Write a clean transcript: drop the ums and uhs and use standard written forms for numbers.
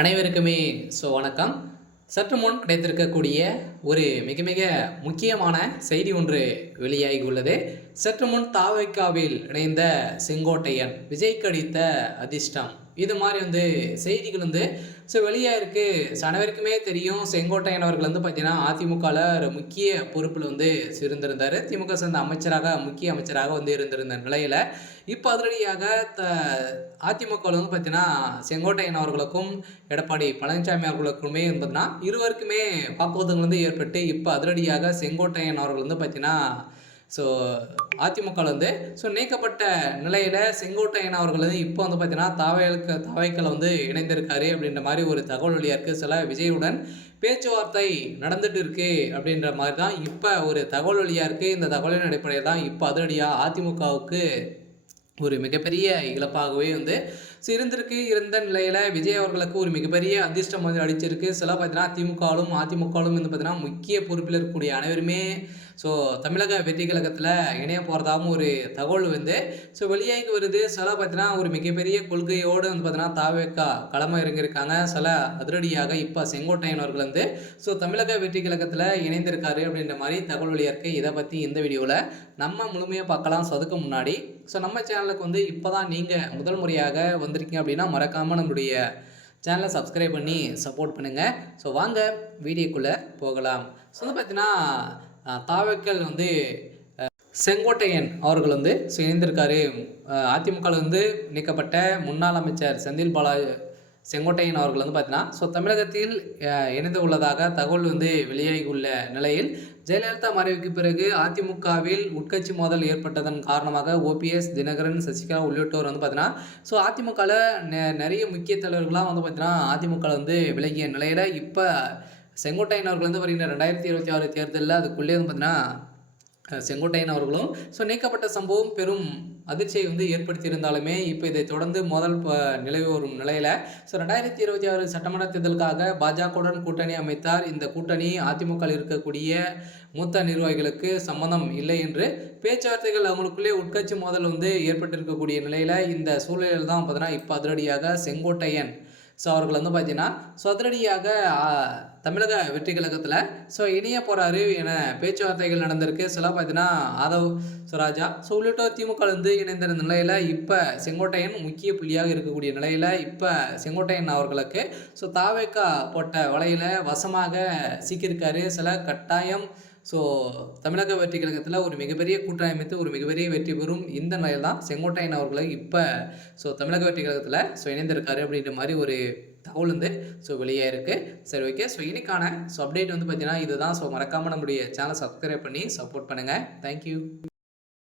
அனைவருக்குமே வணக்கம். சற்று முன் கிடைத்திருக்கக்கூடிய ஒரு மிக மிக முக்கியமான செய்தி ஒன்று வெளியாகி உள்ளது. சற்று முன் தாவேக்காவில் இணைந்த செங்கோட்டையன் விஜய்க்கு அடித்த அதிர்ஷ்டம், இது மாதிரி செய்திகள் வெளியாயிருக்கு. அனைவருக்குமே தெரியும், செங்கோட்டையன் அவர்கள் பார்த்தீங்கன்னா அதிமுகவில் ஒரு முக்கிய பொறுப்பில் இருந்திருந்தார். திமுக சேர்ந்த அமைச்சராக, முக்கிய அமைச்சராக இருந்திருந்த நிலையில் இப்போ அதிரடியாக அதிமுகவில் பார்த்தீங்கன்னா செங்கோட்டையன் அவர்களுக்கும் எடப்பாடி பழனிசாமி அவர்களுக்குமே பார்த்தீங்கன்னா இருவருக்குமே வாக்குவாதங்கள் ஏற்பட்டு இப்போ அதிரடியாக செங்கோட்டையன் அவர்கள் பார்த்தீங்கன்னா அதிமுகவில் நீக்கப்பட்ட நிலையில் செங்கோட்டையன் அவர்கள் இப்போ பார்த்தீங்கன்னா தாவைக்கள் இணைந்திருக்காரு அப்படின்ற மாதிரி ஒரு தகவல் வெளியாக இருக்குது. சில விஜயுடன் பேச்சுவார்த்தை நடந்துட்டு இருக்கு அப்படின்ற மாதிரி தான் இப்போ ஒரு தகவல் வெளியாக இருக்குது. இந்த தகவலின் அடிப்படையில் தான் இப்போ அதிரடியாக அதிமுகவுக்கு ஒரு மிகப்பெரிய இழப்பாகவே இருந்த நிலையில் விஜய் அவர்களுக்கு ஒரு மிகப்பெரிய அதிர்ஷ்டம் அடிச்சிருக்கு. சில பார்த்தீங்கன்னா திமுகவும் அதிமுகவும் பார்த்தீங்கன்னா முக்கிய பொறுப்பில் இருக்கக்கூடிய அனைவருமே தமிழக வெற்றி கழகத்தில் இணைய போகிறதாகவும் ஒரு தகவல் வெளியாகி வருது. சில பார்த்தீங்கன்னா ஒரு மிகப்பெரிய கொள்கையோடு பார்த்தீங்கன்னா தாவேக்கா களமாக இறங்கியிருக்காங்க. சில அதிரடியாக இப்போ செங்கோட்டையன் அவர்கள் தமிழக வெற்றி கழகத்தில் இணைந்திருக்காரு அப்படின்ற மாதிரி தகவல் வெளியாக இருக்குது. இதை பற்றி இந்த வீடியோவில் நம்ம முழுமையாக பார்க்கலாம். அதுக்கு முன்னாடி நம்ம சேனலுக்கு இப்போ தான் நீங்கள் முதல் முறையாக வந்திருக்கீங்க அப்படின்னா மறக்காமல் நம்மளுடைய சேனலை சப்ஸ்கிரைப் பண்ணி சப்போர்ட் பண்ணுங்கள். வாங்க வீடியோக்குள்ளே போகலாம். பார்த்தீங்கன்னா தாவேக்கள் செங்கோட்டையன் அவர்கள் இணைந்திருக்காரு. அதிமுகவில் நீக்கப்பட்ட முன்னாள் அமைச்சர் செந்தில் பாலாஜி செங்கோட்டையன் அவர்கள் பார்த்தீங்கன்னா தமிழகத்தில் இணைந்து உள்ளதாக தகவல் வெளியாகி உள்ள நிலையில் ஜெயலலிதா மறைவுக்கு பிறகு அதிமுகவில் உட்கட்சி மோதல் ஏற்பட்டதன் காரணமாக ஓபிஎஸ், தினகரன், சசிகலா உள்ளிட்டோர் பார்த்தீங்கன்னா அதிமுகவில் நிறைய முக்கிய தலைவர்களாக பார்த்தீங்கன்னா அதிமுகவில் விலகிய நிலையில் இப்போ செங்கோட்டையன் அவர்கள் வருகிற 2026 தேர்தலில் அதுக்குள்ளே பார்த்தீங்கன்னா செங்கோட்டையன் அவர்களும் நீக்கப்பட்ட சம்பவம் பெரும் அதிர்ச்சியை ஏற்படுத்தியிருந்தாலுமே இப்போ இதை தொடர்ந்து மோதல் நிலவி வரும் நிலையில் 2026 சட்டமன்ற தேர்தலுக்காக பாஜகவுடன் கூட்டணி அமைத்தார். இந்த கூட்டணி அதிமுக இருக்கக்கூடிய மூத்த நிர்வாகிகளுக்கு சம்மந்தம் இல்லை என்று பேச்சுவார்த்தைகள் அவங்களுக்குள்ளே உட்கட்சி மோதல் ஏற்பட்டிருக்கக்கூடிய நிலையில் இந்த சூழலில் தான் பார்த்தீங்கன்னா இப்போ அதிரடியாக செங்கோட்டையன் அவர்கள் பார்த்தீங்கன்னா அதிரடியாக தமிழக வெற்றி கழகத்தில் இணைய போகிறாரு என பேச்சுவார்த்தைகள் நடந்திருக்கு. சில பார்த்தீங்கன்னா ஆதவ் ராஜா உள்ளிட்டோர் திமுக இணைந்திருந்த நிலையில் இப்போ செங்கோட்டையன் முக்கிய புள்ளியாக இருக்கக்கூடிய நிலையில் இப்போ செங்கோட்டையன் அவர்களுக்கு தாவேக்கா போட்ட வலையில் வசமாக சிக்கியிருக்காரு. சில கட்டாயம் தமிழக வெற்றி கழகத்தில் ஒரு மிகப்பெரிய கூட்டணி அமைத்து ஒரு மிகப்பெரிய வெற்றி பெறும் இந்த நிலையில் தான் செங்கோட்டையன் அவர்களை இப்போ தமிழக வெற்றி கழகத்தில் இணைந்திருக்காரு அப்படின்ற மாதிரி ஒரு தகவல் வெளியே இருக்குது. சரி, ஓகே. இன்னைக்கான அப்டேட் பார்த்தீங்கன்னா இதுதான். மறக்காமல் நம்மளுடைய சேனலை சப்ஸ்கிரைப் பண்ணி சப்போர்ட் பண்ணுங்கள். தேங்க்யூ.